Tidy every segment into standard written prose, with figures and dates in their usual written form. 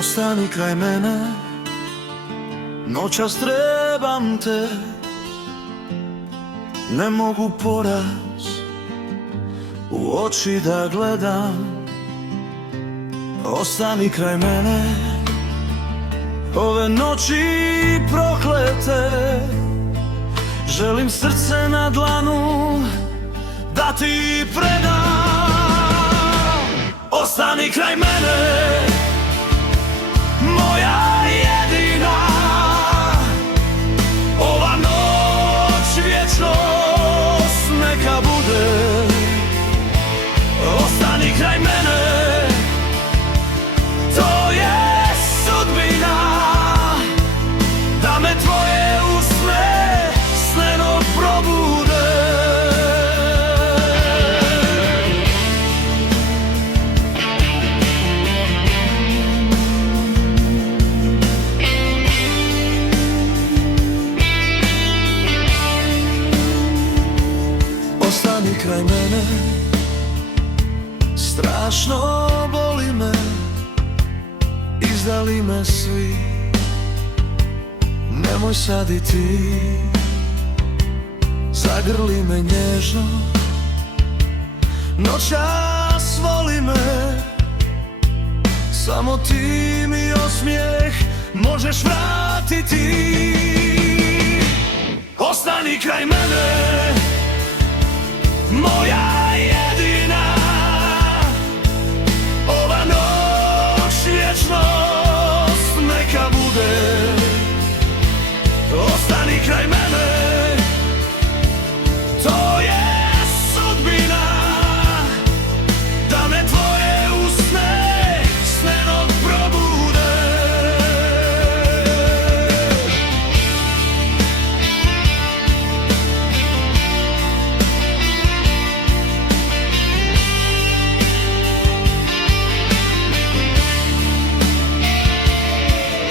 Ostani kraj mene, noćas trebam te. Ne mogu poraz u oči da gledam. Ostani kraj mene, ove noći proklete. Želim srce na dlanu da ti predam. Ostani kraj mene, moja jedina. Ova noć vječnost neka bude. Ostani kraj mene, to je sudbina. Da me tvoje usne sneno probude. Ostani kraj mene, strašno boli me. Izdali me svi, nemoj sad i ti. Zagrli me nježno, noćas voli me. Samo ti mi osmijeh možeš vratiti. Ostani kraj mene, moja jedina. Ova noć vječnost neka bude. Ostani kraj mene, to je sudbina. Da me tvoje usne sneno probude.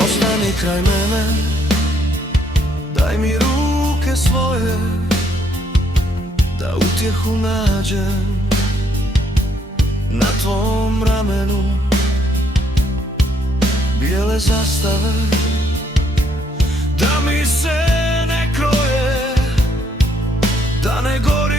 Ostani kraj mene, daj mi ruke svoje, da utjehu nađem na tvom ramenu. Bijele zastave, da mi se ne kroje, da ne gori